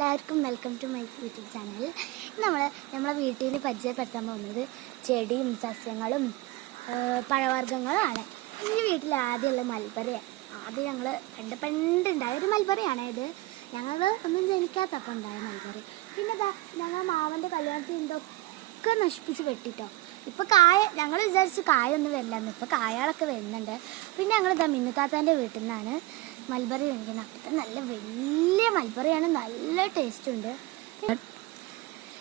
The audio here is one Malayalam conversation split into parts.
എല്ലാവർക്കും welcome to my YouTube channel. നമ്മളെ വീട്ടിൽ പരിചയപ്പെടുത്താൻ പോകുന്നത് ചെടിയും സസ്യങ്ങളും പഴവർഗ്ഗങ്ങളുമാണ്. ഈ വീട്ടിൽ ആദ്യമുള്ള മൽബറിയാണ്. ആദ്യം ഞങ്ങൾ പണ്ടുണ്ടായ ഒരു മൽബറിയാണ് ഇത്. ഞങ്ങൾ ഒന്നും ജനിക്കാത്തപ്പോൾ ഉണ്ടായ മൽബറി. പിന്നെ ഞങ്ങൾ മാവൻ്റെ കല്യാണത്തിൽ എന്തൊക്കെ നശിപ്പിച്ച് വെട്ടിട്ടോ. ഇപ്പോൾ ഞങ്ങൾ വിചാരിച്ചു കായൊന്നും വരില്ലെന്ന്. ഇപ്പോൾ കായകളൊക്കെ വരുന്നുണ്ട്. പിന്നെ ഞങ്ങൾ മിന്നുത്താത്താൻ്റെ വീട്ടിൽ നിന്നാണ് മൽബറി മേടിക്കുന്നത്. അപ്പോഴത്തെ നല്ല വലിയ മൽബറിയാണ്, നല്ല ടേസ്റ്റ് ഉണ്ട്.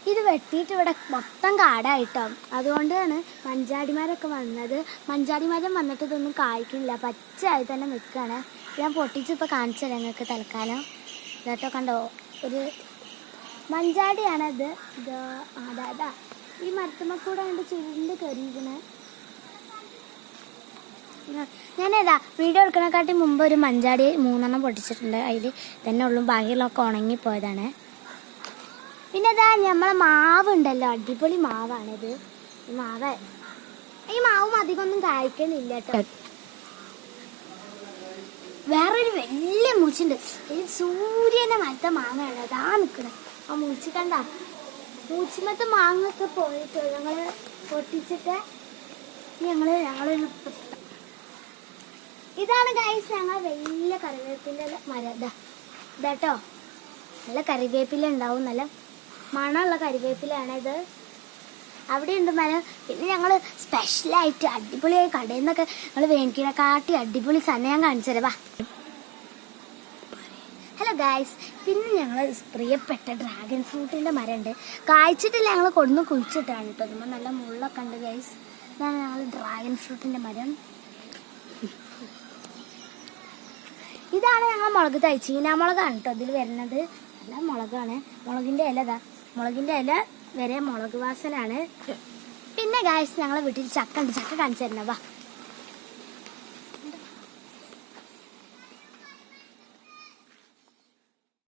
ഇത് വെട്ടിയിട്ട് ഇവിടെ മൊത്തം കാടായിട്ടോ. അതുകൊണ്ടാണ് മഞ്ചാടിമാരൊക്കെ വന്നത്. മഞ്ചാടിമാരും വന്നിട്ട് ഇതൊന്നും കായ്ക്കുന്നില്ല, പച്ചയായി തന്നെ നിൽക്കുകയാണ്. ഞാൻ പൊട്ടിച്ച് ഇപ്പോൾ കാണിച്ചു തരാം നിങ്ങൾക്ക് തൽക്കാലം. ഇതോ കണ്ടോ, ഒരു മഞ്ചാടിയാണത്. അതാ ഈ മരത്തുമ്മക്കൂടെ കൊണ്ട് ചുരുണ്ട് കയറിയിരിക്കണേ. ഞാനേതാ വീഡിയോ എടുക്കണേക്കാട്ടി മുമ്പ് ഒരു മഞ്ചാടി 3 പൊട്ടിച്ചിട്ടുണ്ട്. അതിൽ തന്നെ ഉള്ളു, ബാക്കിയുള്ളതൊക്കെ ഉണങ്ങിപ്പോയതാണ്. പിന്നെ നമ്മളെ മാവ് ഉണ്ടല്ലോ, അടിപൊളി മാവാണിത്. ഈ മാവും അധികമൊന്നും കായ്ക്കുന്നില്ല കേട്ടോ. വേറൊരു വലിയ മൂച്ചുണ്ട്. ഈ സൂര്യനെ മറ്റ മാങ്ങയാണ് അതാ നിൽക്കണേ. ആ മൂച്ചി കണ്ട, മൂച്ചിമത്തെ മാങ്ങൊക്കെ പോയിട്ട് ഞങ്ങള് പൊട്ടിച്ചിട്ട് ഞങ്ങളൊരു ഇതാണ് ഗൈസ് ഞങ്ങൾ വലിയ കറിവേപ്പിൻ്റെ മരം. ഇതാട്ടോ, നല്ല കറിവേപ്പില ഉണ്ടാവും, നല്ല മണമുള്ള കറിവേപ്പിലാണ് ഇത്. അവിടെ ഉണ്ട് മരം. പിന്നെ ഞങ്ങൾ സ്പെഷ്യലായിട്ട് അടിപൊളിയായി കടയിൽ നിന്നൊക്കെ ഞങ്ങൾ വേണിക്കിനെക്കാട്ടി അടിപൊളി സാധനം ഞാൻ കാണിച്ചു തരാം. ഹലോ ഗൈസ്, പിന്നെ ഞങ്ങൾ പ്രിയപ്പെട്ട ഡ്രാഗൺ ഫ്രൂട്ടിൻ്റെ മരമുണ്ട്. കായ്ച്ചിട്ടില്ല, ഞങ്ങൾ കൊണ്ടു കുഴിച്ചിട്ടാണ് കേട്ടോ. നമ്മൾ നല്ല മുള്ളൊക്കെ ഉണ്ട് ഗൈസ്. ഇതാണ് ഞങ്ങൾ ഡ്രാഗൺ ഫ്രൂട്ടിൻ്റെ മരം. ഇതാണ് ഞങ്ങൾ മുളക് തൈ, ചീനാമുളകാണ് കേട്ടോ ഇതിൽ വരുന്നത്. നല്ല മുളകാണ്. മുളകിൻ്റെ ഇല വരെ മുളക് വാസനാണ്. പിന്നെ ഗായ്സ് ഞങ്ങളെ വീട്ടിൽ ചക്ക ഉണ്ട്. ചക്ക കാണിച്ചു തരണം വാ.